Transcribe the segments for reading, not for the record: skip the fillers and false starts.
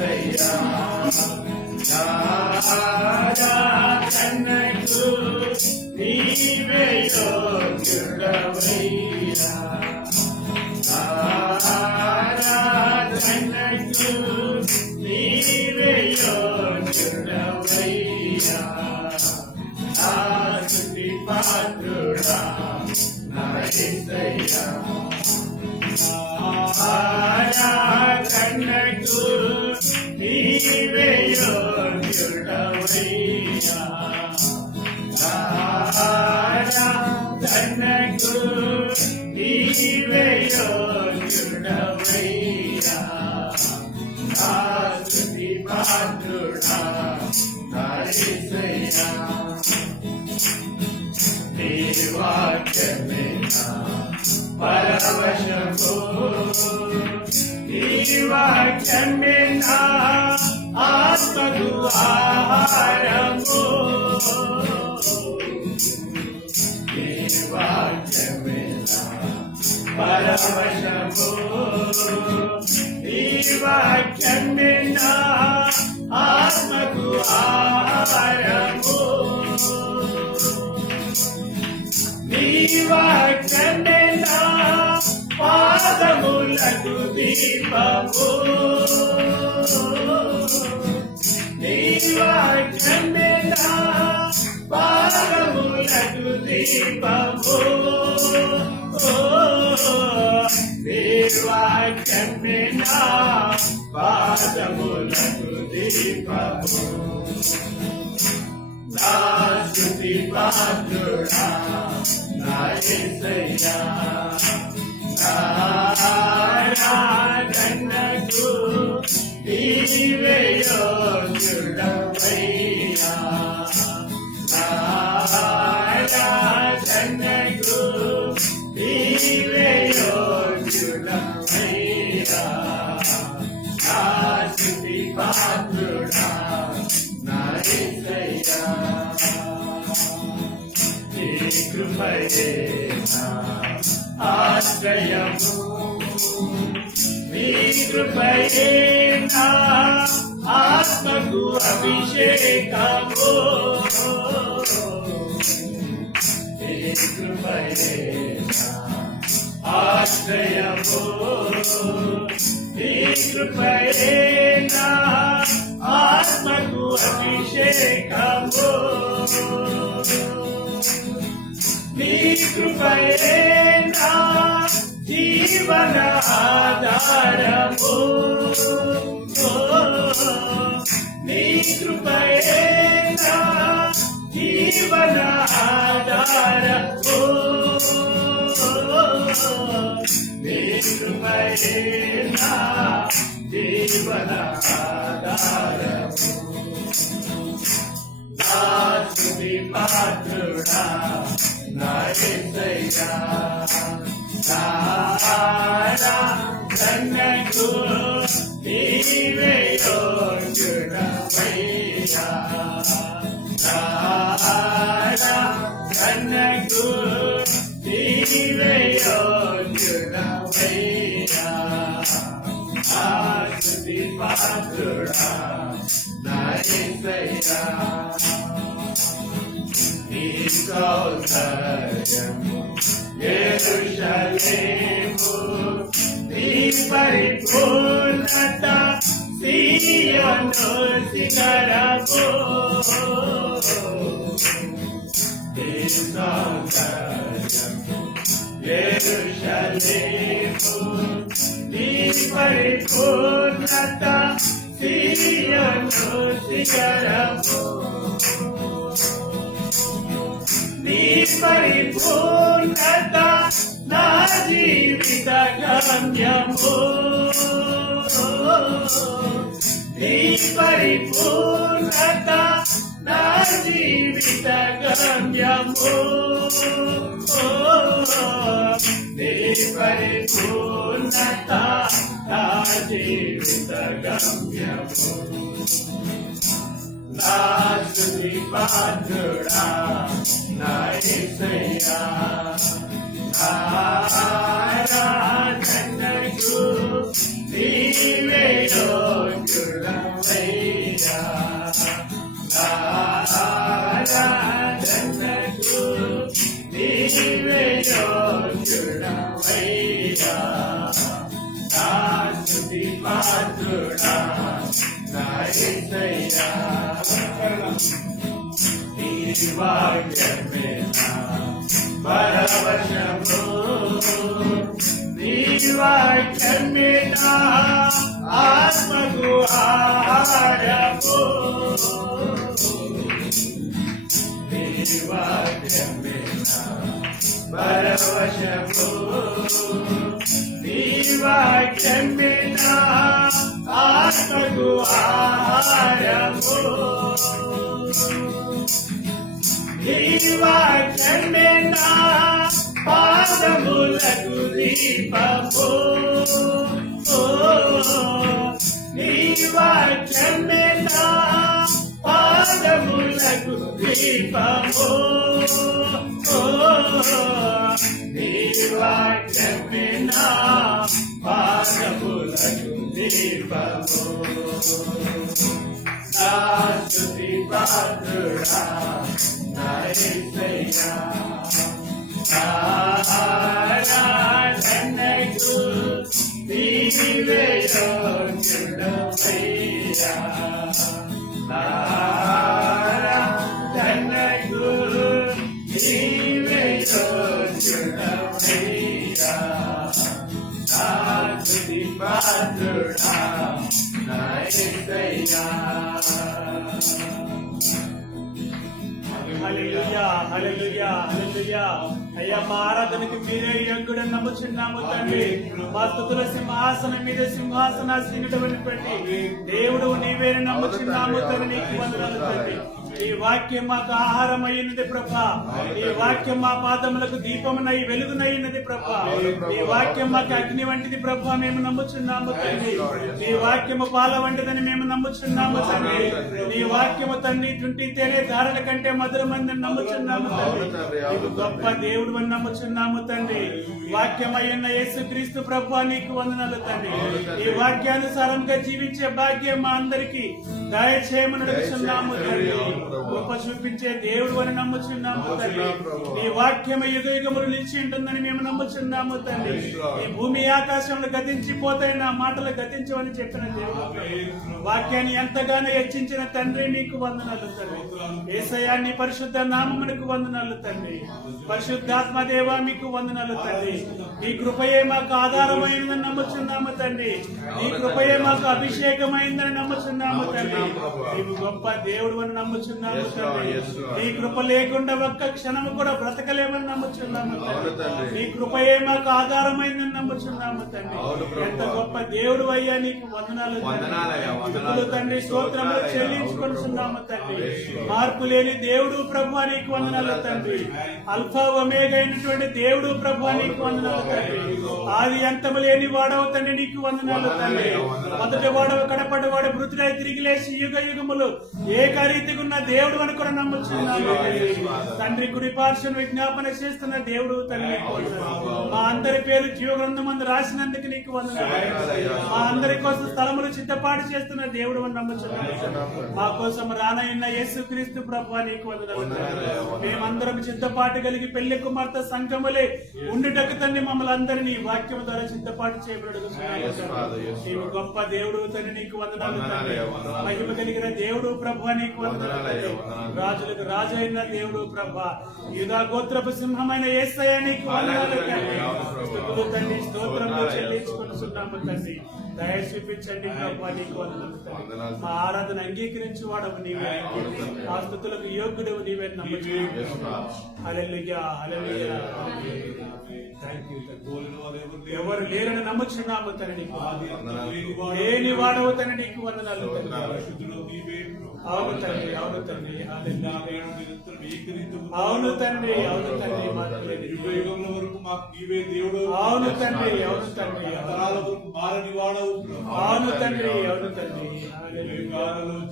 యేసయ్యా ఆరాధనకు నీవే యోగ్యుడవయ్యా ఆరాధనకు నీవే యోగ్యుడవయ్యా నా స్తుతి పాత్రుడా నా యేసయ్యా ఆరాధనకు నీవే యోగ్యుడవయ్యా ఆరాధనకు నీవే యోగ్యుడవయ్యా నా స్తుతి పాత్రుడా నా యేసయ్యా నీ వాక్యమే నా పరవశము నీ వాక్యమే నా ఆత్మకు ఆహారము నీ వాక్యమే నా పరవశము నీ వాక్యమే నా ఆత్మకు ఆహారము నీ వాక్యమే నా పాదములకు దీపము నీ వాక్యమే నా పాదములకు దీపము నీ వాక్యమే నా పాదములకు దీపము నా స్తుతి పాత్రుడా నా యేసయ్యా ఆరాధనకు నీవే యోగ్యుడవయ్యా ఆరాధనకు నీవే యోగ్యుడవయ్యా నా స్తుతి పాత్రుడా నా యేసయ్యా నీ కృపయే నా ఆశ్రయము నీ కృపయే నా ఆత్మకు అభిషేకము నీ కృపయే నా ఆశ్రయము నీ కృపయే నా ఆత్మకు అభిషేకము నీ కృపయే నా జీవన ఆధారము నీ కృపయే నా జీవన ఆధారము నీ కృపయే నా జీవన ఆధారము నా స్తుతి పాత్రుడా నా యేసయ్యా ఆరాధనకు నీవే యోగ్యుడవయ్యా ఆరాధనకు నీవే యోగ్యుడవయ్యా నా స్తుతి పాత్రుడా నా యేసయ్యా నీ సౌందర్యము యెరూషలేము నీ పరిపూర్ణత సీయోను శిఖరము నీ సౌందర్యము యెరూషలేము నీ పరిపూర్ణత సీయోను శిఖరము నీ పరిపూర్ణత నా జీవిత గమ్యము నీ పరిపూర్ణత నా జీవిత గమ్యము నీ పరిపూర్ణత నా జీవిత గమ్యము నా స్తుతి పాత్రుడా నా యేసయ్యా ఆరాధనకు నీవే యోగ్యుడా పాత్రుడవయ్యా నా స్తుతి పాత్రుడా నా యేసయ్యా నీ వాక్యమే నా పరవశము నీ వాక్యమే నా ఆత్మకు ఆహారము నీ వాక్యమే నా పరవశము నీ వాక్యమే నా ఆత్మకు ఆహారము నీ వాక్యమే నా పాదములకు దీపము నీ వాక్యమే నా పాదములకు దీపము నీ వాక్యమే నా పాదములకు దీపము నా స్తుతి పాత్రుడా నా యేసయ్యా ఆరాధనకు నీవే యోగ్యుడవయ్యా ఆరాధనకు నీవే యోగ్యుడవయ్యా నా స్తుతి పాత్రుడా నా యేసయ్యా హల్లెలూయా హల్లెలూయా హల్లెలూయా అయ్యా మా ఆరాధనకి మీరే యోగ్యుడని నమ్ముచున్నాము తండ్రి మా స్తుతుల సింహాసనం మీద సింహాసనాసీనుడైనటువంటి దేవుడు నీవే నమ్ముచున్నాము తండ్రి నీకు వందనాలు తండ్రి ఈ వాక్యం మాకు ఆహారం అయినది ప్రభా ఈ వాక్యం మా పాదములకు దీపమునై వెలుగునైనది ప్రభా ఈ వాక్యం మాకు అగ్ని వంటిది ప్రభా మేము నమ్ముచున్నాము తండ్రి ఈ వాక్యము పాల వంటిదని మేము నమ్ముచున్నాము తండ్రి ఈ వాక్యము తండ్రి తుంటి తేనే ధారల కంటే మధురమందని నమ్ముచున్నాము తండ్రి నీకు గొప్ప దేవుడు అని నమ్ముచున్నాము తండ్రి వాక్యమైన యేసుక్రీస్తు ప్రభా నీకు వందనాలు తండ్రి ఈ వాక్యానుసారంగా జీవించే భాగ్యం మా అందరికి దయచేయమని నడుచున్నాము తండ్రి గొప్ప చూపించే దేవుడు అని నమ్ముచున్నాము తండ్రి ఈ వాక్యం యుగ యుగములు నిలిచి ఉంటుందని మేము నమ్ముచున్నాము తండ్రి ఈ భూమి ఆకాశంలో గతించిపోతాయి నా మాటలు గతించవని చెప్పిన దేవుడు వాక్యాన్ని ఎంతగానో హెచ్చించిన తండ్రి నీకు వందనాలు తండ్రి యేసయ్యాన్ని పరిశుద్ధ నామమునకు వందనాలు తండ్రి పరిశుద్ధాత్మ దేవ మీకు వందనాలు తండ్రి ఈ కృపయే మాకు ఆధారమైందని నమ్ముచున్నాము తండ్రి ఈ కృపయే మాకు అభిషేకమైందని నమ్ముచున్నాము తండ్రి నీవు గొప్ప దేవుడు అని నమ్ముచున్నాము తండ్రి ఈ కృప లేకుండా ఒక్క క్షణము కూడా బ్రతకలేమని నమ్ముచున్నాము తండ్రి ఈ కృపయే మాకు ఆధారమైందని నమ్ముచున్నాము తండ్రి ఎంత గొప్ప దేవుడు అయ్యా నీకు వందనాలు తండ్రి స్తోత్రములు చెల్లించుకుంటున్నాము తండ్రి మార్పు లేని దేవుడు ప్రభు నీకు వందనాలు తండ్రి అల్ఫా ఒమేగా అయినటువంటి దేవుడు ప్రభు నీకు వందనాలు తండ్రి ఆది అంతము లేని వాడవు తండ్రి నీకు వందనాలు తండ్రి మొదటి వాడవు కడపటి వాడు మృతుడై తిరిగి లేచి యుగ యుగములు ఏకరీతిగా ఉన్న దేవుడు అని కూడా నమ్ముచున్నాము తండ్రి కుడి పార్శ్వం విజ్ఞాపన చేస్తున్న దేవుడు తండ్రి మా అందరి పేరు జీవ గ్రంథం మందు రాసినందుకు నీకు వందనాలు మా అందరి కోసం స్థలములు సిద్ధపాటు చేస్తున్న దేవుడు అని నమ్ముచున్నాము మా కోసం రానయ్యున్న యేసుక్రీస్తు ప్రభు నీకు వందనాలు మేమందరం సిద్ధపాటు కలిగి పెళ్లి కుమార్తె సంఘములే ఉండుటకు తండ్రి మమ్మల్ని అందరినీ వాక్యం ద్వారా సిద్ధపాటు చేయబడుతున్నాము నీవు గొప్ప దేవుడు తండ్రి నీకు వందనాలు మహిమ కలిగిన దేవుడు ప్రభు నీకు వందనాలు రాజులకు రాజు అయిన దేవుడు ప్రభ యూదా గోత్రపు సింహమైన యేసయ్య నీకు వందనాలు స్తుతులు తండ్రి స్తోత్రములు చెల్లించుకొనుచున్నాము తండ్రి దయ చూపించండి ప్రభు నీకు వందనాలు మా ఆరాధన అంగీకరించి వాడవు నీవే ఆ స్తుతులకు యోగ్యుడు నీవే నమ్ముచున్నాము హల్లెలూయా హల్లెలూయా ఎవరు లేరని నమ్ముచున్నాము తండ్రి నీకు లేని వాడవు తండ్రి నీకు వందనాలు అవును తండ్రి అవును తండ్రి అవును తండ్రి అవును తండ్రి వరకు మాకు నీవే దేవుడు అవును తండ్రి అవును తండ్రి మారని వాడవు అవును తండ్రి అవును తండ్రి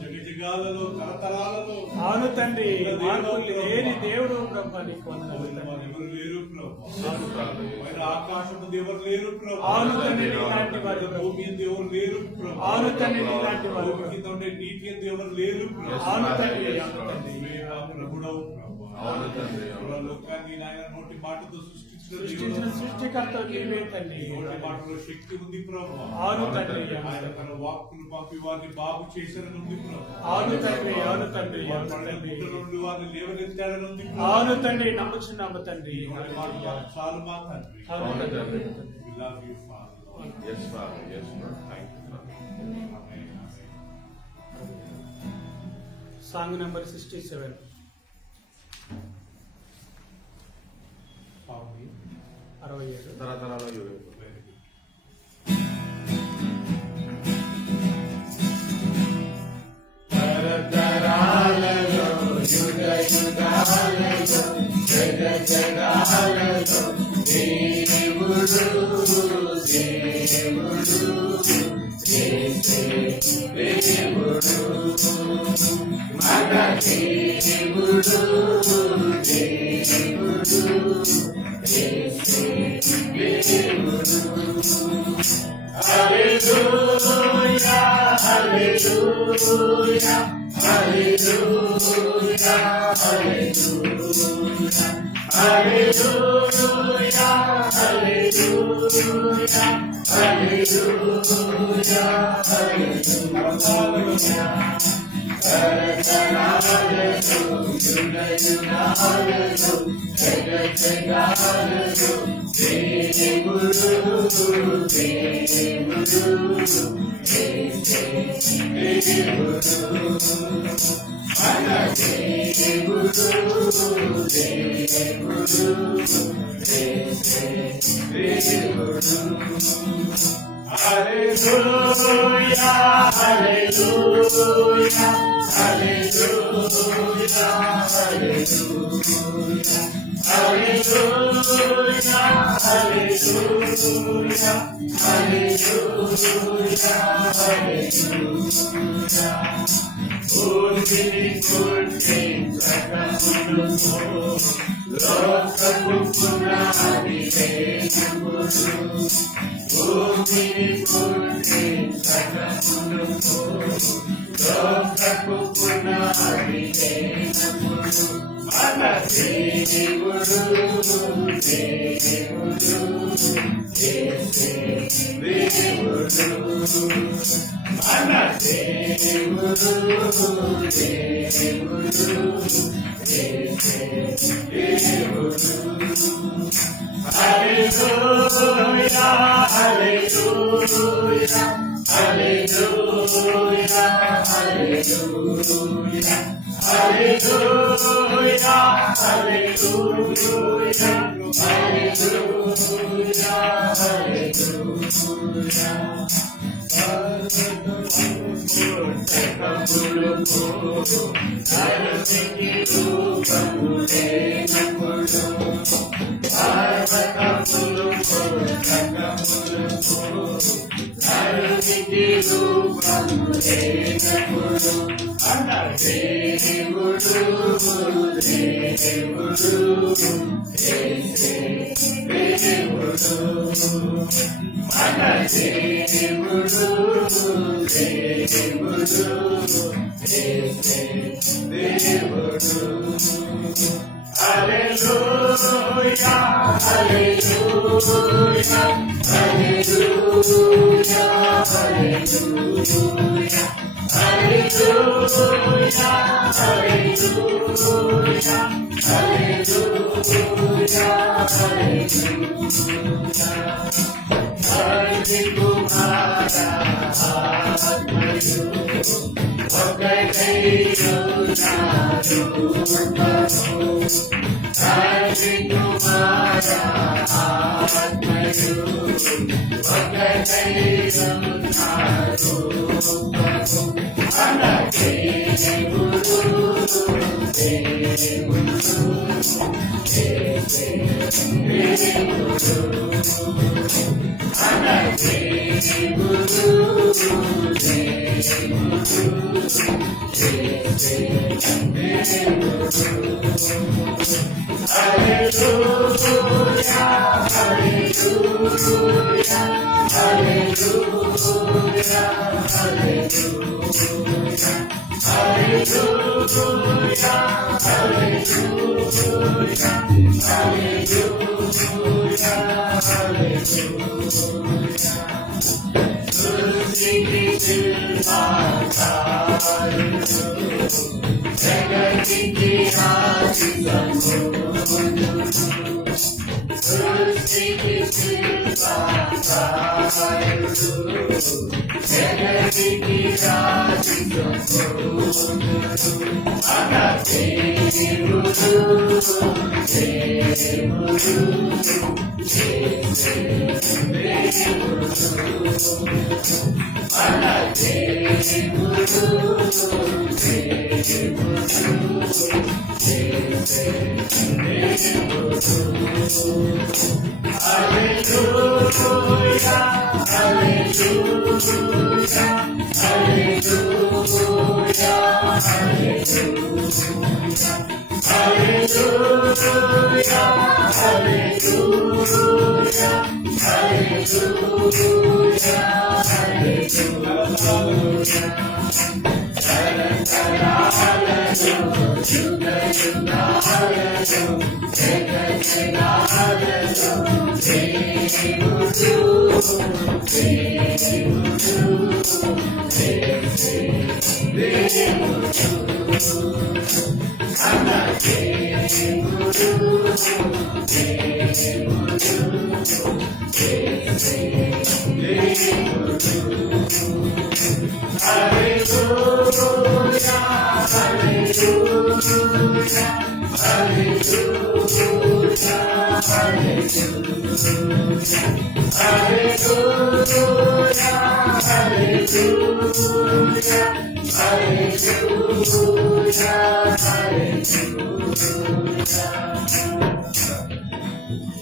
జగజగాలలో తరతరాలలో అవును తండ్రి మార్పులు లేని దేవుడు ప్రభు నీకు వందనాలు ఎవరు లేరు ప్రభు ఆకాశం ఎవరు లేరు ప్రభు అవును తండ్రి నీలాంటి వారు భూమి ఎవరు లేరు ప్రభు అవును తండ్రి నీలాంటి వారు కింద ఉండే నీటి ఎవరు లేరు అవును తండ్రి అవును తండ్రి ప్రభుడవు ప్రభు లోకాన్ని నాయన నోటి మాటతో సృష్టించు సృష్టించిన సృష్టికర్త నీవే తండ్రి. నోటి మాటలో శక్తి ఉంది ప్రభు. అవును తండ్రి. ఆయన తన వాక్కులు పంపి వారిని బాగు చేశారని ఉంది ప్రభు. అవును తండ్రి. అవును తండ్రి. అవును వాళ్ళ తండ్రి. గుడ్డ నుండి వారిని లేవనెత్తారని ఉంది ప్రభు. అవును తండ్రి. నమ్ముచున్నాము తండ్రి. నోటి మాట మాకు చాలు మా తండ్రి. అవును తండ్రి. We love you, Father. Yes, Father. Yes, Lord. Thank you, Father. Amen. Song number 67. Amen. 67. తరతరాల యుగం. Very good.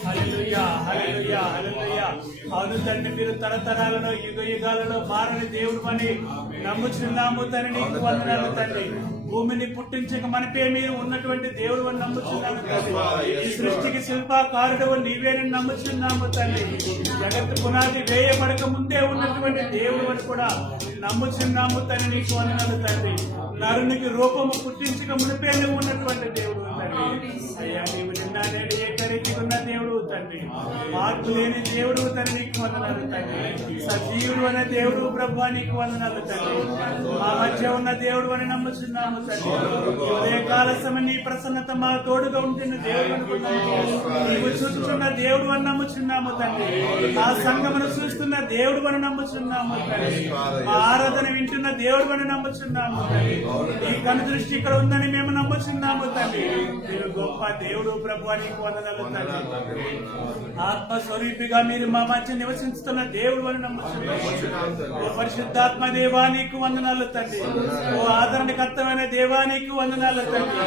హల్లెలూయా, హల్లెలూయా, హల్లెలూయా. అవును తండ్రి, మీరు తరతరాలలో యుగ యుగాలలో మారని దేవుడు అని నమ్ముచున్నాము తండ్రి. నీకు వందనాలు తండ్రి. భూమిని పుట్టించక మనపే మీరు ఉన్నటువంటి దేవుడు అని నమ్ముచున్నాము తండ్రి. ఈ సృష్టికి శిల్పాకారుడు నీవేనని నమ్ముచున్నాము తండ్రి. జగత్తు పునాది వేయబడక ముందే ఉన్నటువంటి దేవుడు అని కూడా నమ్ముచున్నాము తండ్రి. నీకు వందనాలు తండ్రి. నరునికి రూపము పుట్టించక మునిపే నువ్వు ఉన్నటువంటి దేవుడు తండ్రి. అయ్యా, నీవు నిన్న నేడు ఏకరీతిగా ఉన్న దేవుడు తండ్రి. మార్పు లేని దేవుడు తండ్రి. నీకు వందనాలు తండ్రి. సజీవుడు అనే దేవుడు ప్రభువా, నీకు వందనాలు తండ్రి. మా మధ్య ఉన్న దేవుడు అని నమ్ముచున్నాము తండ్రి. ఉదయకాల సమయం నీ ప్రసన్నత మా తోడుగా ఉంటున్న దేవుడు అనుకున్నాము. నీవు చూస్తున్న దేవుడు అని నమ్ముచున్నాము తండ్రి. మా సంఘమును చూస్తున్న దేవుడు అని నమ్ముచున్నాము తండ్రి. మా ఆరాధన వింటున్న దేవుడు అని నమ్ముచున్నాము తండ్రి. ఈ కను దృష్టి ఇక్కడ ఉందని మేము నమ్ముచున్నాము తండ్రి. మీరు గొప్ప దేవుడు ప్రభువా, నీకు వందనాలు తండ్రి. ఆత్మస్వరూపిగా మీరు మా మధ్య నివసిస్తున్న దేవుడు అని నమ్ముచున్నాము. ఓ పరిశుద్ధాత్మ దేవా, నీకు వందనాలు తండ్రి. ఓ ఆదరణకర్తమైన దేవా, నీకు వందనాలు తండ్రి.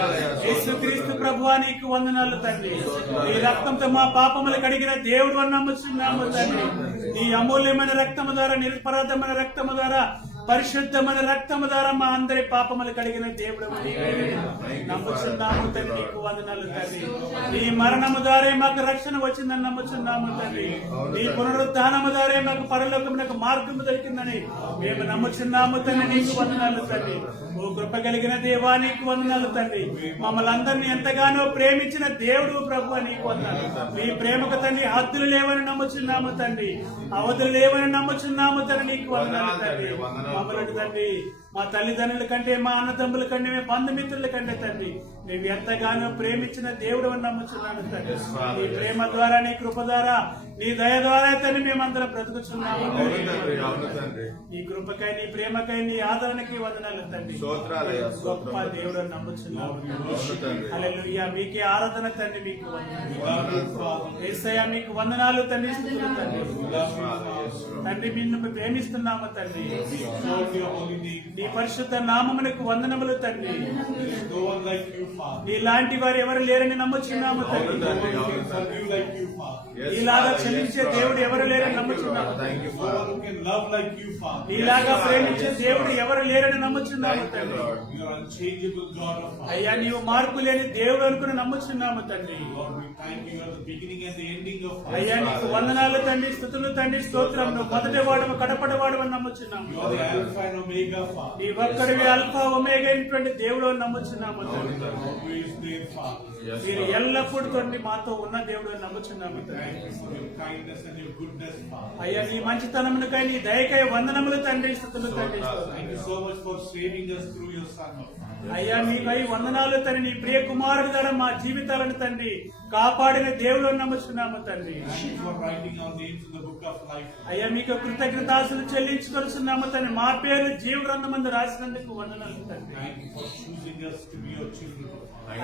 యేసుక్రీస్తు ప్రభువా, నీకు వందనాలు తండ్రి. ఈ రక్తంతో మా పాపములు కడిగిన దేవుడు అని నమ్ముచున్నాము తండ్రి. ఈ అమూల్యమైన రక్తము ద్వారా, నిరపరాధమైన రక్తము ద్వారా, పరిశుద్ధమైన రక్తము ద్వారా మా అందరి పాపములు కడిగిన దేవుడు నమ్ముచున్నాము తండ్రి. నీకు వందనాలు తండ్రి. నీ మరణము ద్వారా మాకు రక్షణ వచ్చిందని నమ్ముచున్నాము తండ్రి. నీ పునరుద్ధానము ద్వారా మాకు పరలోకమునకు మార్గము దొరికిందని మేము నమ్ముచున్నాము తండ్రి. నీకు వందనాలు తండ్రి. ఓ కృప కలిగిన దేవా, నీకు వందనాలు తండ్రి. మమ్మల్ని అందరినీ ఎంతగానో ప్రేమించిన దేవుడు ప్రభువా, నీకు వందనాలు. మీ ప్రేమకు తండ్రి హద్దులు లేవని నమ్ముచున్నాము తండ్రి. అవధులు లేవని నమ్ముచున్నాము తండ్రి. నీకు వందనాలు తండ్రి. మమ్మల్ని తండ్రి, మా తల్లిదండ్రుల కంటే, మా అన్నదమ్ముల కంటే, మీ బంధుమిత్రుల కంటే తండ్రి నీవు ఎంతగానో ప్రేమించిన దేవుడు అని నమ్ముచున్నాను తండ్రి. నీ ప్రేమ ద్వారా, నీ కృప ద్వారా, నీ దయ ద్వారా తండ్రి మేమందరం బ్రతుకుచున్నాము. నీ కృపకై, నీ ప్రేమకై, నీ ఆదరణకి వందనాలు తండ్రి. గొప్ప దేవుడు అని నమ్ముచున్నాము. హల్లెలూయా, మీకే ఆరాధన తండ్రి. మీకు వందనాలు యేసయ్యా, మీకు వందనాలు తండ్రి. స్తుతులు తండ్రి. తండ్రి, నిన్ను ప్రేమిస్తున్నాము తండ్రి. నీ పరిశుద్ధ నామమునకు వందనములు తండ్రి. నీలాంటి వారు ఎవరు లేరని నమ్ముచున్నాము తండ్రి. నీలాగా క్షమించే దేవుడు ఎవరు లేరని నమ్ముచున్నాము. నీలాగా ప్రేమించే దేవుడు ఎవరు లేరని నమ్ముచున్నాము తండ్రి. అయ్యా, నీవు మార్పు లేని దేవుడు అనుకుని నమ్ముచున్నాము తండ్రి. thank you. You are the beginning and the ending of అయ్యా life. నీకు వందనాలు తండ్రి, స్థుతులు తండ్రి, స్తోత్రం. నువ్వు మొదటి వాడు కడపటి వాడు అని నమ్ముచున్నాము. You are the Alpha and Omega, Father. నీ ఒక్కడివి అల్ఫా ఒమేగా అయినటువంటి దేవుడు అని నమ్ముచున్నాము తండ్రి. Always there, Father. Yes, మీరు Father. ఎల్లప్పుడూ తండ్రి మాతో ఉన్న దేవుడు అని నమ్ముచున్నాము తండ్రి. Thank you for your kindness and your goodness, Father. అయ్యా నీ మంచితనమునకై నీ దయకై వందనములు తండ్రి, స్థుతులు తండ్రి. Thank you so much for saving us through your Son, Father. అయ్యా నీపై వందనాలు తండ్రి. నీ ప్రియ కుమారుడు ద్వారా మా జీవితాలను తండ్రి కాపాడిన దేవుడు అని నమ్ముచున్నాము తండ్రి. Thank you for writing our names in the book of life. అయ్యా మీకు కృతజ్ఞతాసులు చెల్లించుకొలుచున్నాము తండ్రి. మా పేరు జీవ గ్రంథమందు రాసినందుకు వందనాలు తండ్రి. Thank you for choosing us to be your children.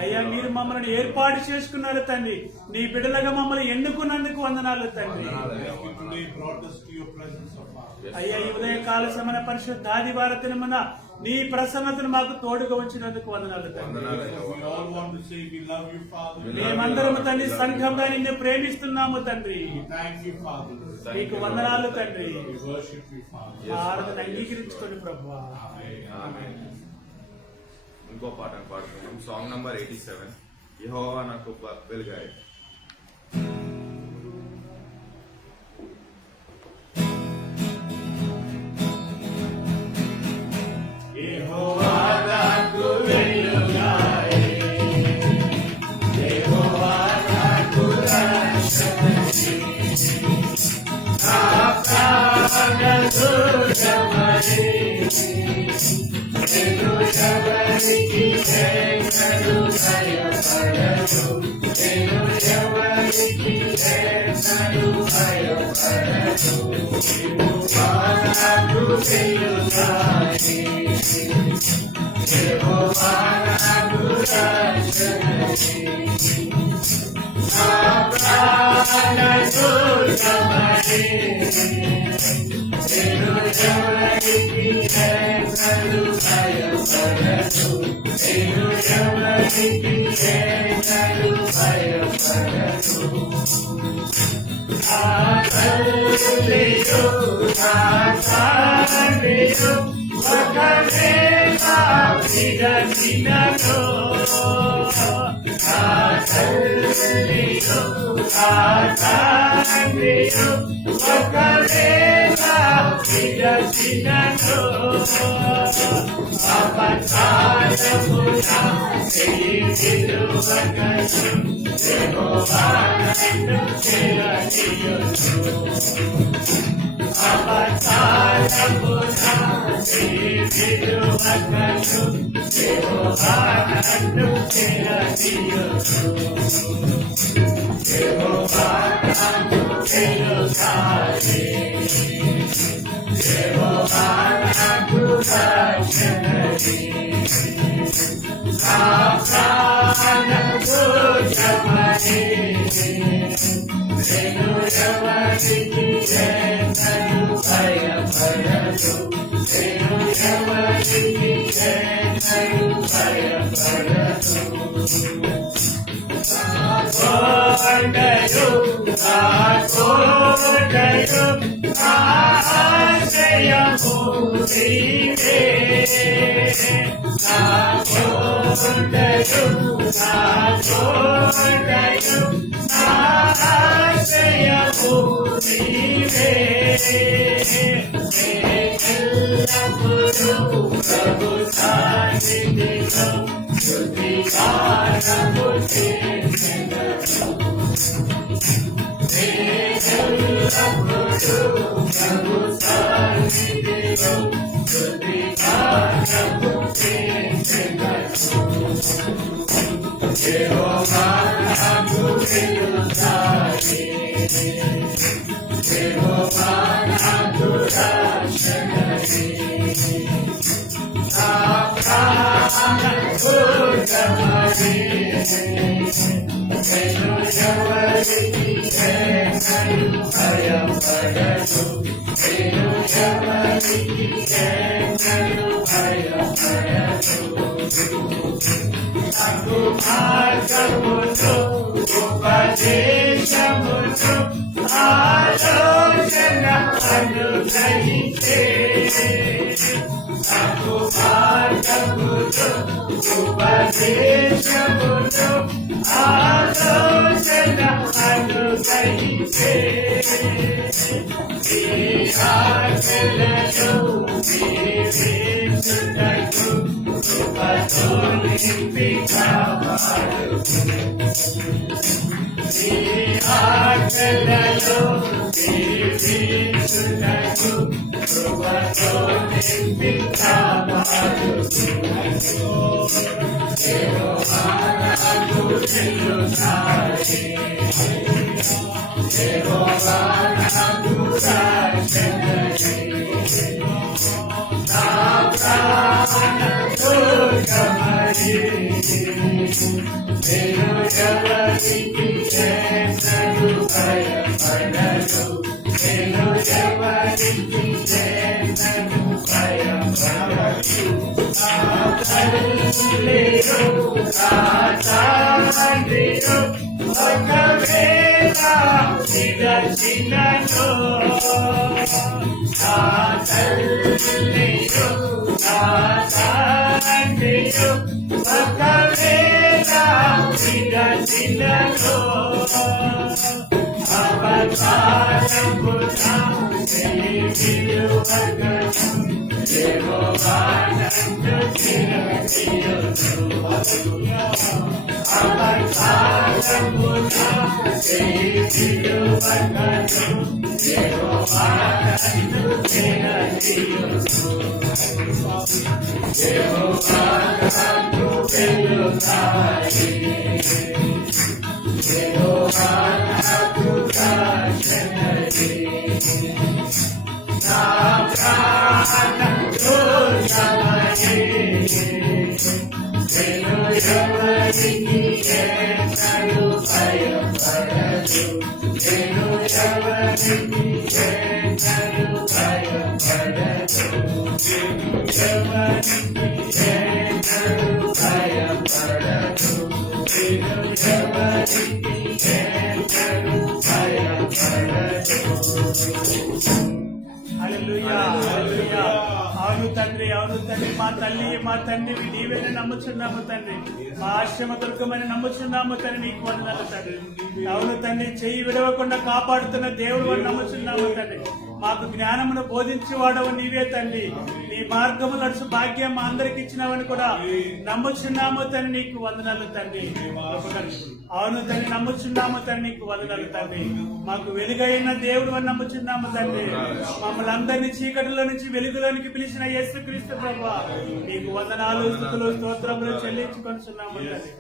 అయ్యా మీరు మమ్మల్ని ఏర్పాటు చేసుకున్నారు తండ్రి. నీ బిడ్డలుగా మమ్మల్ని ఎన్నుకున్నందుకు వందనాలు తండ్రి. Thank you today brought us to your presence, O Father. అయ్యా ఈ ఉదయకాల సమన పరిశుద్ధ ఆదివార దినమున నీ ప్రసన్నతను మాకు తోడుగా ఉంచినందుకు వందనాలు తండ్రి. We all want to say we love you, Father. మేమందరము తండ్రి సంఘంగా నిన్ను ప్రేమిస్తున్నాము తండ్రి. Thank you, Father. నీకు వందనాలు తండ్రి. We worship you, Father. మా ఆరాధన అంగీకరించుకోండి ప్రభువా. Amen. ఇంకో పాటను పాడుతున్నాం. సాంగ్ నంబర్ 87, యెహోవా నాకు వెలుగాయి. ఆలోచన అనుసరించే ఈ ఆశలలో జీవించుటకు కృపతో నింపి కాపాడు ఈ ఆశలలో జీవించుటకు కృపతో నింపి కాపాడు యెహోవా నాకు తెలుసాయి యెహోవా నాకు రక్షణయే నా ప్రాణ దుర్గమయే నేను ఎవరికి చేసను భయపడను నేను ఎవరికి చేసను భయపడను నా తల్లియు నా తండ్రియు ఒకవేళ విడచినను నా తల్లియు నా తండ్రియు ఒకవేళ విడచినను అవతారము నా విలువగను యెహోవా నన్ను చిరదియును అవతారము నా విలువగను యెహోవా నన్ను చిరదియును యెహోవా నాకు తెలుసాయి యెహోవా నాకు రక్షణయే నా ప్రాణ దుర్గమయే నేను ఎవరికి చేసను భయపడను నేను ఎవరికి చేసను భయపడను ఎవరికి చేసను భయపడను నేను ఎవరికి చేసను భయపడను. హల్లెలూయా హల్లెలూయా. అవును తండ్రి అవును తండ్రి మా తల్లి మా తండ్రి నీవేనే నమ్ముచున్నాము తండ్రి మా ఆశ్రమ దుర్గమని నమ్ముచున్నాము తండ్రి నీకు వందనాలు తండ్రి అవును తండ్రి చెయ్యి విడవకుండా కాపాడుతున్న దేవుడు అని నమ్ముచున్నాము తండ్రి మాకు జ్ఞానమును బోధించేవాడవు నీవే తండ్రి నీ మార్గము నడుచు భాగ్యం మా అందరికి ఇచ్చినావని కూడా నమ్ముచున్నాము తండ్రి నీకు వందనాలు తండ్రి అవును తండ్రి నమ్ముచున్నాము తండ్రి నీకు వందనాలు తండ్రి మాకు వెలుగైన దేవుడు అని నమ్ముచున్నాము తండ్రి మమ్మల్ని అందరినీ చీకటిలో నుంచి వెలుగులోనికి పిలిచిన యేసుక్రీస్తు ప్రభువా నీకు వందనాలు స్తుతులు స్తోత్రములు చెల్లించుకొనుచున్నాము తండ్రి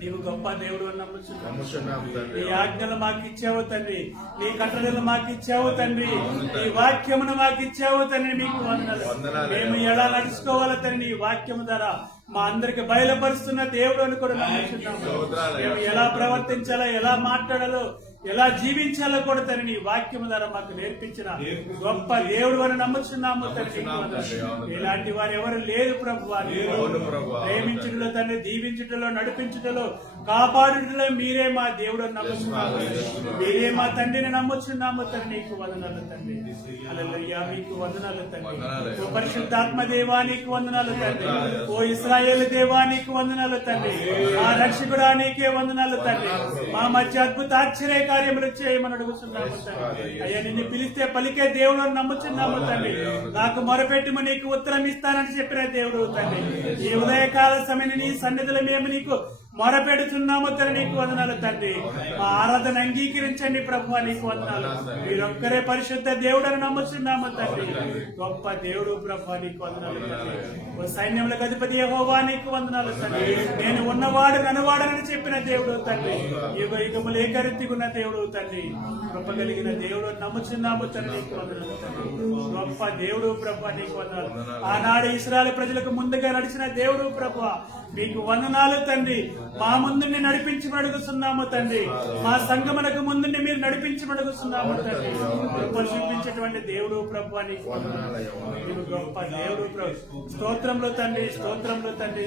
నీవు గొప్ప దేవుడు అని నమ్ముచున్నాము నీ ఆజ్ఞలు మాకు ఇచ్చావు తండ్రి నీ కట్టడలు మాకు ఇచ్చావు తండ్రి నీ వాక్యమును మాకు ఇచ్చావు తండ్రి నీకు వందనాలు మేము ఎలా నడుచుకోవాలో తండ్రి నీ వాక్యము ద్వారా మా అందరికి బయలుపరుస్తున్న దేవుడు అని కూడా నమ్ముచున్నాము మేము ఎలా ప్రవర్తించాలో ఎలా మాట్లాడాలో ఎలా జీవించాలో కూడా తన నీ వాక్యం ద్వారా మాకు నేర్పించిన గొప్ప దేవుడు అని నమ్ముచున్నాము తండ్రి ఇలాంటి వారు ఎవరు లేదు ప్రభువా ప్రేమించుటలో తండ్రి దీవించుటలో నడిపించుటలో కాపాడుటలో మీరే మా దేవుడు అని నమ్ముచున్నాము మీరే మా తండ్రిని నమ్ముచున్నాము తండ్రి నీకు వందనాలు తండ్రి హల్లెలూయా మీకు వందనాలు తండ్రి ఓ పరిశుద్ధాత్మ దేవా నీకు వందనాలు తండ్రి ఓ ఇశ్రాయేలు దేవా నీకు వందనాలు తండ్రి మా రక్షకుడా నీకే వందనాలు తండ్రి మా మధ్య అద్భుత ఆశ్చర్య కార్యములు చేయమని అడుగుతున్నాము తండ్రి అయ్యా నిన్ను పిలిస్తే పలికే దేవుడు అని నమ్ముచున్నాము తండ్రి నాకు మొరపెట్టుము నీకు ఉత్తరం ఇస్తానని చెప్పిన దేవుడు తండ్రి ఈ ఉదయకాల సమయం నీ సన్నిధిలో మేము నీకు మొరపెడుతున్నాము తండ్రి నీకు వందనాలు తండ్రి మా ఆరాధన అంగీకరించండి ప్రభువా నీకు వందనాలు మీరొక్కరే పరిశుద్ధ దేవుడు అని నమ్ముచున్నాము తండ్రి గొప్ప దేవుడు ప్రభువా నీకు వందనాలు తండ్రి ఓ సైన్యములకు అధిపతి యెహోవా నీకు వందనాలు తండ్రి నేను ఉన్నవాడు ననువాడనని చెప్పిన దేవుడు తండ్రి యుగ యుగములు ఏకరీతిగున్న దేవుడు తండ్రి కృప కలిగిన దేవుడు నమ్ముచున్నాము తండ్రి నీకు వందనాలు తండ్రి గొప్ప దేవుడు ప్రభువా నీకు వందనాలు ఆనాడు ఇశ్రాయేలు ప్రజలకు ముందుగా నడిచిన దేవుడు ప్రభువా మీకు వందనాలు తండ్రి మా ముందుని నడిపించమడుగుతున్నాము తండ్రి మా సంగమునకు ముందుని మీరు నడిపించమడుగుతున్నాము తండ్రి కృపను చూపించేటువంటి దేవుడు ప్రభువా నీకు వందనాలు గొప్ప దేవుడు ప్రభు స్తోత్రంలో తండ్రి స్తోత్రంలో తండ్రి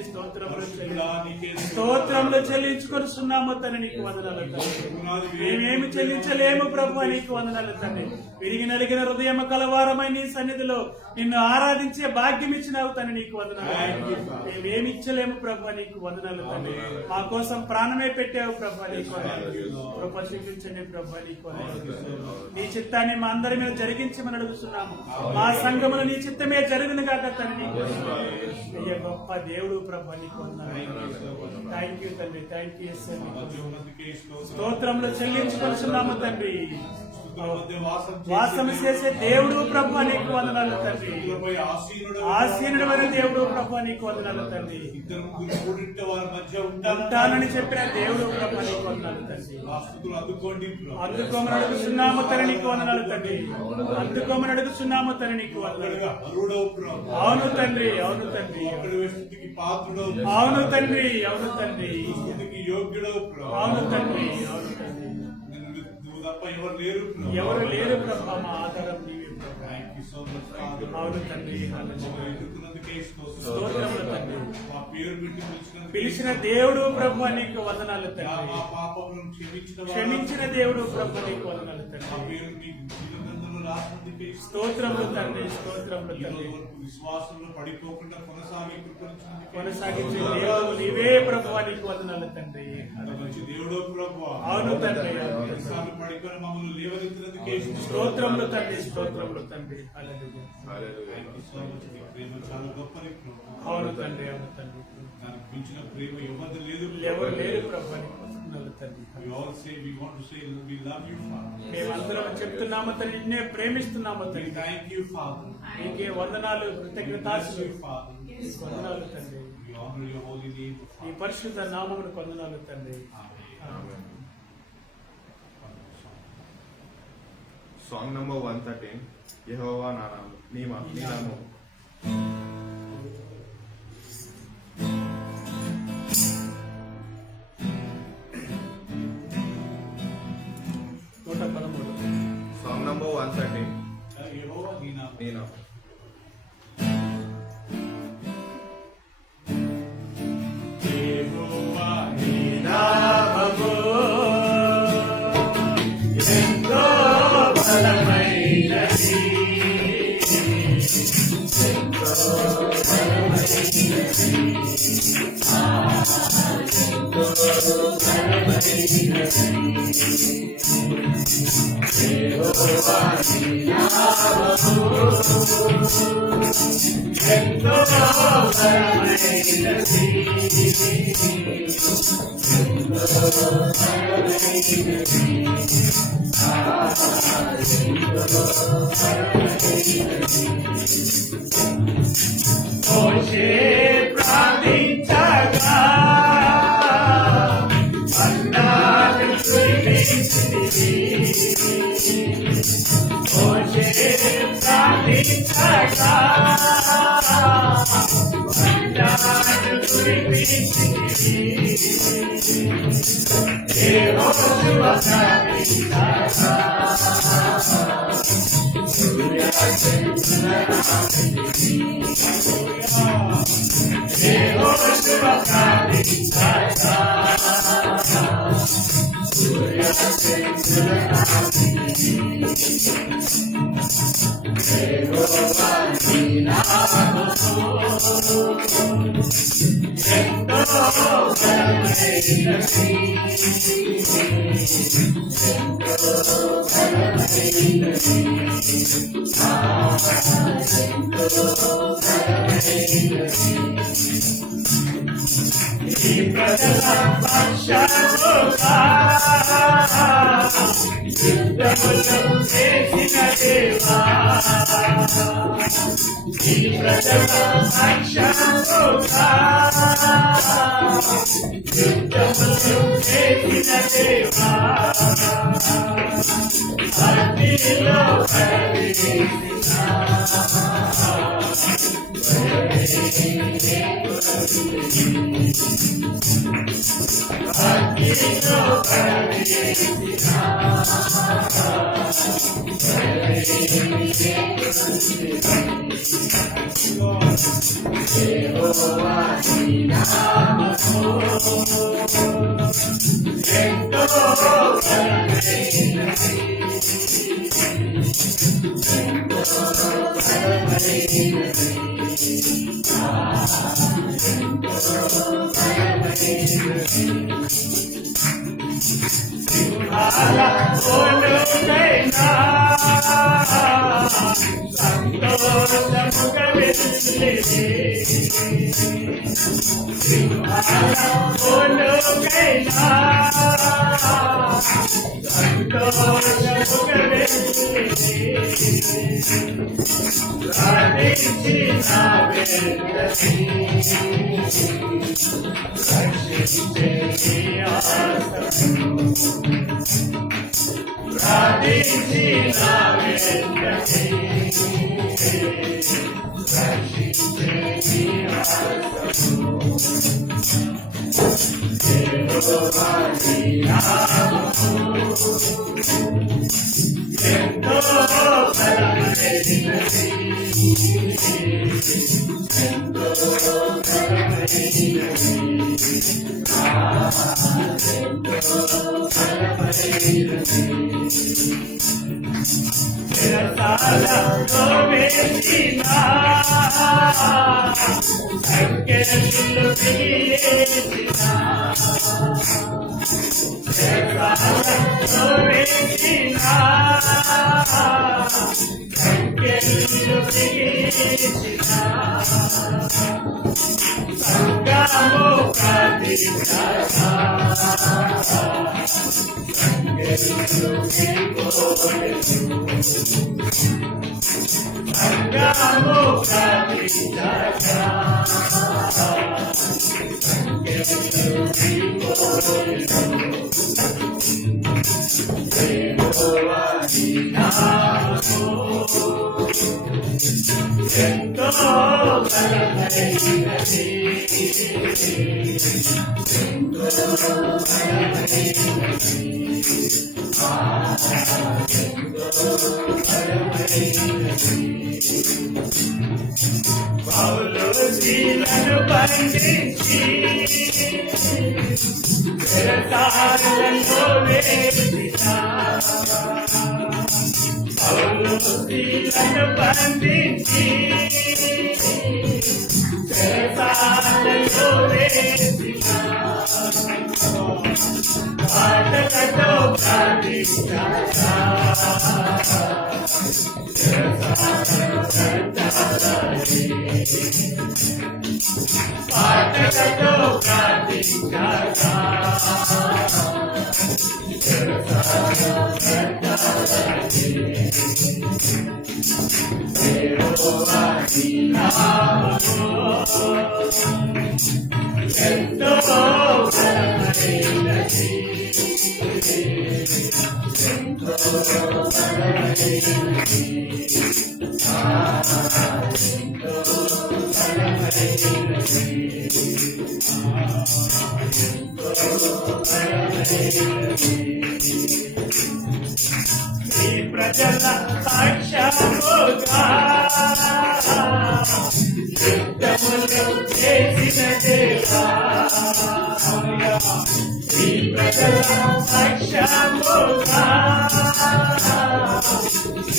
స్తోత్రంలో చెల్లించుకొస్తున్నాము తండ్రి నీకు వందనాలు తండ్రి మేమేమి చెల్లించలేము ప్రభువా నీకు వందనాలు తండ్రి విరిగి నలిగిన హృదయం కలవారమై నీ సన్నిధిలో నిన్ను ఆరాధించే భాగ్యం ఇచ్చినావు తండ్రి నీకు వందనాలు మేమేమి ఇచ్చలేము ప్రభువా నీకు వందనాలు తండ్రి మా కోసం ప్రాణమే పెట్టావు ప్రభా, నీకు వందనాలు. కృప చూపించండి ప్రభా, నీకు వందనాలు. నీ చిత్తాన్ని మా అందరి మీద జరిగించమని అడుగుతున్నాము. మా సంఘములో నీ చిత్తమే జరుగును కాక తండ్రి. అయ్యా గొప్ప దేవుడు ప్రభా, నీకు వందనాలు. థ్యాంక్ యూ తండ్రి, థ్యాంక్ యూ. స్తోత్రములు చెల్లించుకొస్తున్నాము తండ్రి. వాసము చేసే దేవుడు ప్రభు నీకు వందనాలు తండ్రి. ఆసీనుడైన దేవుడు ప్రభు నీకు వందనాలు తండ్రి. ఉంటానని చెప్పిన దేవుడు ప్రభు నీకు వందనాలు తండ్రి. అందుకోమని అడుగుతున్నాము తండ్రి, నీకు వందనాలు తండ్రి. అందుకోమని అడుగుతున్నాము తండ్రి, నీకు వందనాలు. అవును తండ్రి, అవును తండ్రి, అవును తండ్రి, అవును తండ్రి, అవును తండ్రి, అవును తండ్రి. ఎవరు లేరు ప్రభా, మా ఆధారం నీవే ప్రభా. అవును తండ్రి, స్తోత్రములు తండ్రి. పిలిచిన దేవుడు ప్రభు నీకు వందనాలు తండ్రి. క్షమించిన దేవుడు ప్రభు నీకు వందనాలు తండ్రి. స్తోత్రములు తండ్రి, స్తోత్రములు తండ్రి. విశ్వాసంలో పడిపోకుండా కొనసాగించే దేవుడు నీవే ప్రభు నీకు వందనాలు తండ్రి. మంచి దేవుడు ప్రభు. అవును తండ్రి, పడిపోయిన మమ్మల్ని లేవనెత్తినందుకే స్తోత్రములు తండ్రి, స్తోత్రములు తండ్రి. ప్రేమ చాలా గొప్పది ప్రభు. అవును తండ్రి, అవును తండ్రి. దానికి మించిన ప్రేమ ఎవరు లేదు, ఎవరు లేరు ప్రభు నీకు వందనాలు తండ్రి. మేమందరం చెప్తున్నాము తండ్రి, నిన్నే ప్రేమిస్తున్నాము తండ్రి. Thank you, Father. నీకే వందనాలు, కృతజ్ఞతాస్తుతులు. Thank you, Father. వందనాలు తండ్రి. We honor your holy name. నీ పరిశుద్ధ నామమును వందనాలు తండ్రి. Amen. సాంగ్ నంబర్ 113, యెహోవా నా నామము, నీ నామము. సాంగ్ నంబర్ 113, యెహోవా నీ నామము. నీ నామము. యెహోవా నీ నామము ఎంతో బలమైనది, ఎంతో బలమైనది, ఎంతో బలమైనది. యెహోవా నీ నామము ఎంతో బలమైనది, మోషే ప్రార్థించగా మన్నాను కురిపించితివి. మోషే ప్రార్థించగా మన్నాను కురిపించితివి. యెహోవా ప్రార్థించగా సింహాల కోలుకైనా సంతోషముగా వెళ్ళేది. సింహాల కోలుకైనా సంతోషముగా వెళ్ళేది. ప్రార్థించిన వెంటనే రక్షించే నీ ఆశను. ప్రార్థించిన వెంటనే రక్షించే నీ ఆశను. యెహోవా నీ నామము ఎంతో బలమైనది. ఎంతో బలమైనది. ఎంతో బలమైనది. చెరసాలలో వేసిన సంకెళ్ళు విరిచేసిన. చెరసాలలో వేసిన సంకెళ్ళు విరిచేసిన. సంగము కదిలించగా సంకెళ్ళు విరిపోయెను. సంగము కదిలించగా సంకెళ్ళు విరిపోయెను. యెహోవా నీ నామము ఎంతో బలమైనది. ఎంతో బలమైనది. ఎంతో బలమైనది. పౌలు శీలను బంధించి చెరసాలలో వేసిన. పౌలు శీలను బంధించి చెరసాలలో వేసిన. పాటలతో ప్రార్థించగా చెరసాలలో కట్టాలి. పాటలతో ప్రార్థించగా చెరసాలలో కట్టాలి. యెహోవా నీ నామము ఎంతో బలమైనది. ఎంతో బలమైనది. ఎంతో బలమైనది. ఈ ప్రజల సాక్ష్యముగా యుద్ధములు చేసిన దేవా. ఈ ప్రజల సాక్ష్యముగా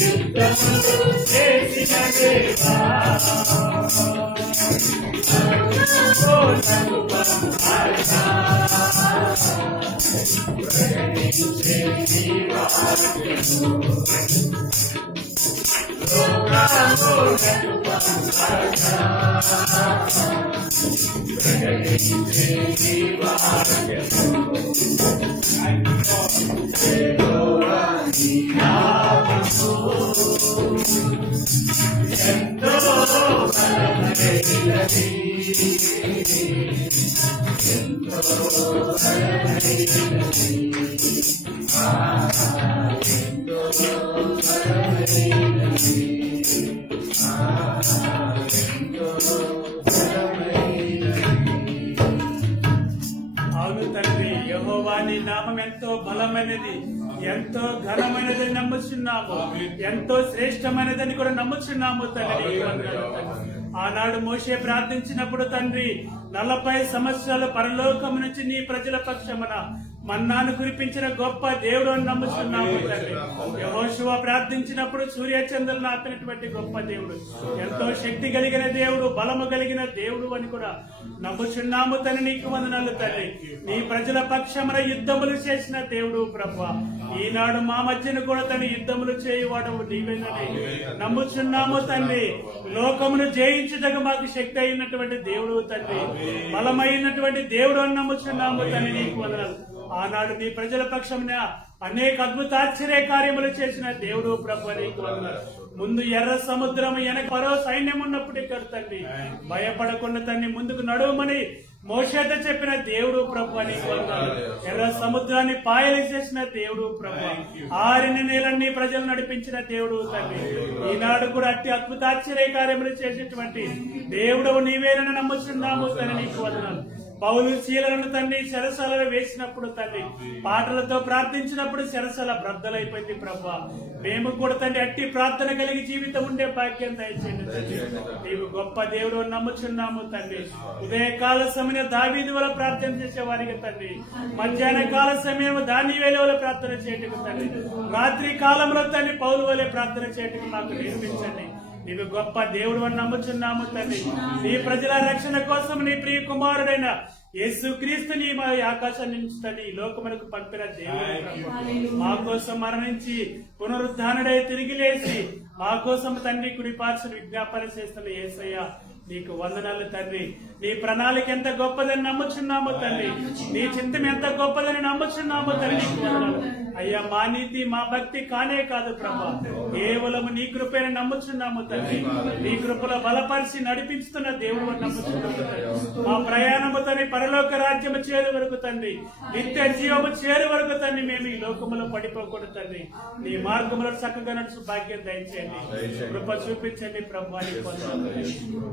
యుద్ధములు చేసిన దేవా. ప్రకటించే నీ వాక్యము లోకములకు పంపగా. ప్రకటించే నీ వాక్యము యెహోవా నీ నామము ఎంతో బలమైనది. ఎంతో బలమైనది. ఎంతో బలమైనది. ఎంతో బలమైనది. అవును తండ్రి, యెహోవా నీ నామం ఎంతో బలమైనది, ఎంతో ఘనమైనదని నమ్ముచున్నాము, ఎంతో శ్రేష్టమైనదని కూడా నమ్ముచున్నాము తండ్రి. ఆనాడు మోషే ప్రార్థించినప్పుడు తండ్రి 40 సంవత్సరాలు పరలోకము నుంచి నీ ప్రజల పక్షమున మన్నాను కురిపించిన గొప్ప దేవుడు అని నమ్ముచున్నాము తండ్రి. యెహోషువ ప్రార్థించినప్పుడు సూర్యచంద్రులను ఆపినటువంటి గొప్ప దేవుడు, ఎంతో శక్తి కలిగిన దేవుడు, బలము కలిగిన దేవుడు అని కూడా నమ్ముచున్నాము తండ్రి. నీకు వందనాలు తండ్రి. నీ ప్రజల పక్షమున యుద్ధములు చేసిన దేవుడు ప్రభువా, ఈనాడు మా మధ్యన కూడా తన యుద్ధములు చేయువాడు నీవేనని నమ్ముచున్నాము తండ్రి. లోకమును జయించుటకు మాకు శక్తి అయినటువంటి దేవుడు తండ్రి, బలమైనటువంటి దేవుడు అని నమ్ముచున్నాము తండ్రి. నీకు వందనాలు. ఆనాడు నీ ప్రజల పక్షమున అనేక అద్భుత ఆశ్చర్య కార్యములు చేసిన దేవుడు ప్రభు నీకు వందనాలు. ముందు ఎర్ర సముద్రం వెనక పరో సైన్యం ఉన్నప్పుడు ఇక్కడ తండ్రి భయపడకుండా తండ్రి ముందుకు నడువమని మోషేతో చెప్పిన దేవుడు ప్రభు నీకు వందనాలు. ఎర్ర సముద్రాన్ని పాయలు చేసిన దేవుడు ప్రభు, ఆరిన నేలన్నీ ప్రజలు నడిపించిన దేవుడు తండ్రి. ఈనాడు కూడా అట్టి అద్భుత ఆశ్చర్య కార్యములు చేసేటువంటి దేవుడు నీవేనని నమ్ముచున్నాము తండ్రి. నీకు వందనాలు. పౌలు శీలను తండ్రి చెరసాలలో వేసినప్పుడు తండ్రి పాటలతో ప్రార్థించినప్పుడు చెరసాల బ్రద్దలైపోయింది ప్రభా. మేము కూడా తండ్రి అట్టి ప్రార్థన కలిగి జీవితం ఉండే భాగ్యం దయచేయండి తండ్రి. నీవు గొప్ప దేవుడు నమ్ముచున్నాము తండ్రి. ఉదయకాల సమయం దావీదు వల్ల ప్రార్థన చేసే వారికి తండ్రి, మధ్యాహ్న కాల సమయం దానియేలు వల్ల ప్రార్థన చేయటకు తండ్రి, రాత్రి కాలంలో తండ్రి పౌలు వలె ప్రార్థన చేయటకు మాకు నేర్పించండి. నీవు గొప్ప దేవుడు అని నమ్ముచున్నాము తండ్రి. నీ ప్రజల రక్షణ కోసం నీ ప్రియ కుమారుడైన యేసుక్రీస్తు నీ మా ఆకాశాన్ని నుంచి తండ్రి ఈ లోకమునకు పంపిన దేవుడు ప్రభు, మా కోసం మరణించి పునరుద్ధానుడై తిరిగి లేచి మా కోసం తండ్రి కుడి పార్శ్వను విజ్ఞాపన చేస్తున్న యేసయ్య నీకు వందనాలు తండ్రి. నీ ప్రణాళిక ఎంత గొప్పదని నమ్ముచున్నాము తండ్రి. నీ చింతం ఎంత గొప్పదని నమ్ముచున్నాము తండ్రి. నీకు వందనాలు అయ్యా. మా నీతి మా భక్తి కానే కాదు ప్రభా, కేవలం నీ కృపని నమ్ముచున్నాము తండ్రి. నీ కృపలో బలపరిచి నడిపించుతున్న దేవుడు నమ్ముచున్నాము తండ్రి. మా ప్రయాణము తండ్రి పరలోక రాజ్యము చేరు వరకు తండ్రి, నిత్య జీవము చేరు వరకు తండ్రి మేము ఈ లోకములో పడిపోకూడదు తండ్రి. నీ మార్గములో చక్కగా నడుచు భాగ్యం దయచేయండి, కృప చూపించండి ప్రభా. నీకు వందనాలు.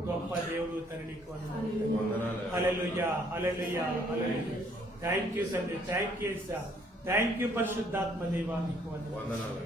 గొప్ప దేవుడు తండ్రి. నీకు వందనాలు. హల్లెలూయా, హల్లెలూయా, హల్లెలూయా. థ్యాంక్ యూ తండ్రి. Thank you sir. Thank you పరిశుద్ధాత్మ దేవా. నీకు వందనాలు.